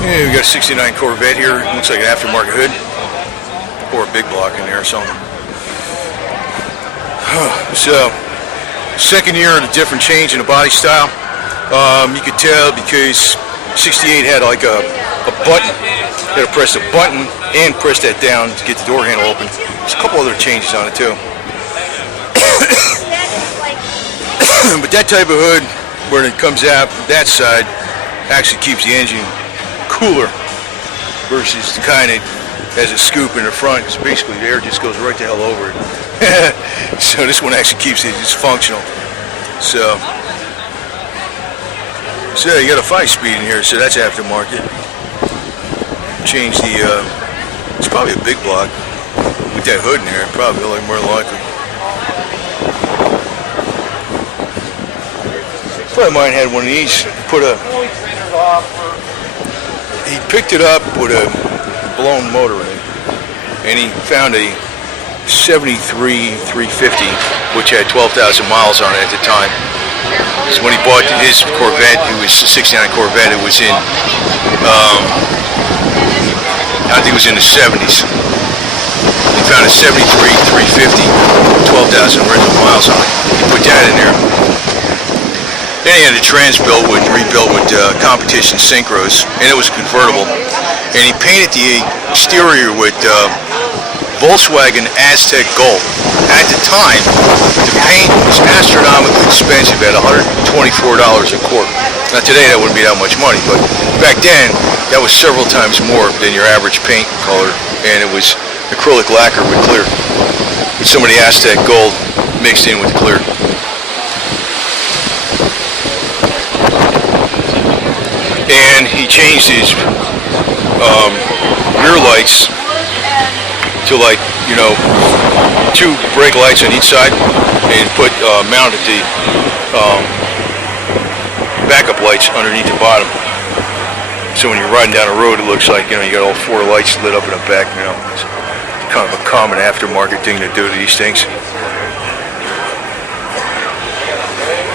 Yeah, we got a 69 Corvette here. Looks like an aftermarket hood. Or a big block in there or something. So, second year in a different change in the body style. You could tell because 68 had like a button. You had to press the button and press that down to get the door handle open. There's a couple other changes on it too. But that type of hood, where it comes out that side, actually keeps the engine cooler versus the kind that has a scoop in the front, because basically the air just goes right the hell over it. So this one actually keeps it just functional. So you got a 5-speed in here, so that's aftermarket. Change the it's probably a big block with that hood in there, probably more than likely. A friend of mine had one of these. He picked it up with a blown motor in it, and he found a 73 350, which had 12,000 miles on it at the time. So when he bought his Corvette, it was a 69 Corvette. It was in, I think it was in the 70s. He found a 73 350, 12,000 original miles on it. He put that in there. Then he had a rebuilt with competition synchros, and it was convertible. And he painted the exterior with Volkswagen Aztec Gold. At the time, the paint was astronomically expensive at $124 a quart. Now today that wouldn't be that much money, but back then that was several times more than your average paint color, and it was acrylic lacquer with clear, with some of the Aztec Gold mixed in with clear. And he changed his rear lights to, like, you know, 2 brake lights on each side, and mounted the backup lights underneath the bottom. So when you're riding down the road, it looks like, you know, you got all 4 lights lit up in the back. You know, it's kind of a common aftermarket thing to do to these things.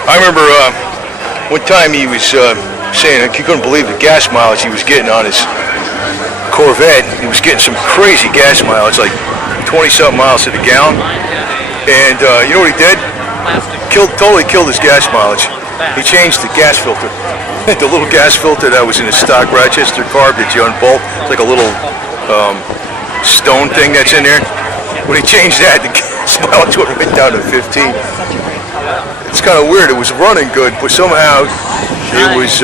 I remember one time he was saying he couldn't believe the gas mileage he was getting on his Corvette. He was getting some crazy gas mileage, like 20-something miles to the gallon. And you know what he did? Totally killed his gas mileage. He changed the gas filter. The little gas filter that was in his stock Rochester car that you unbolt, it's like a little stone thing that's in there. When he changed that, the gas mileage went right down to 15. It's kind of weird. It was running good, but somehow it was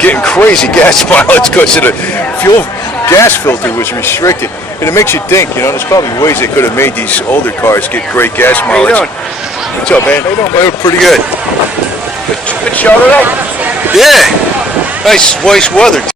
getting crazy gas mileage because the gas filter was restricted. And it makes you think, you know, there's probably ways they could have made these older cars get great gas mileage. How you doing? What's up, man? How you doing? Hey, pretty good. Good show today? Yeah. Nice weather.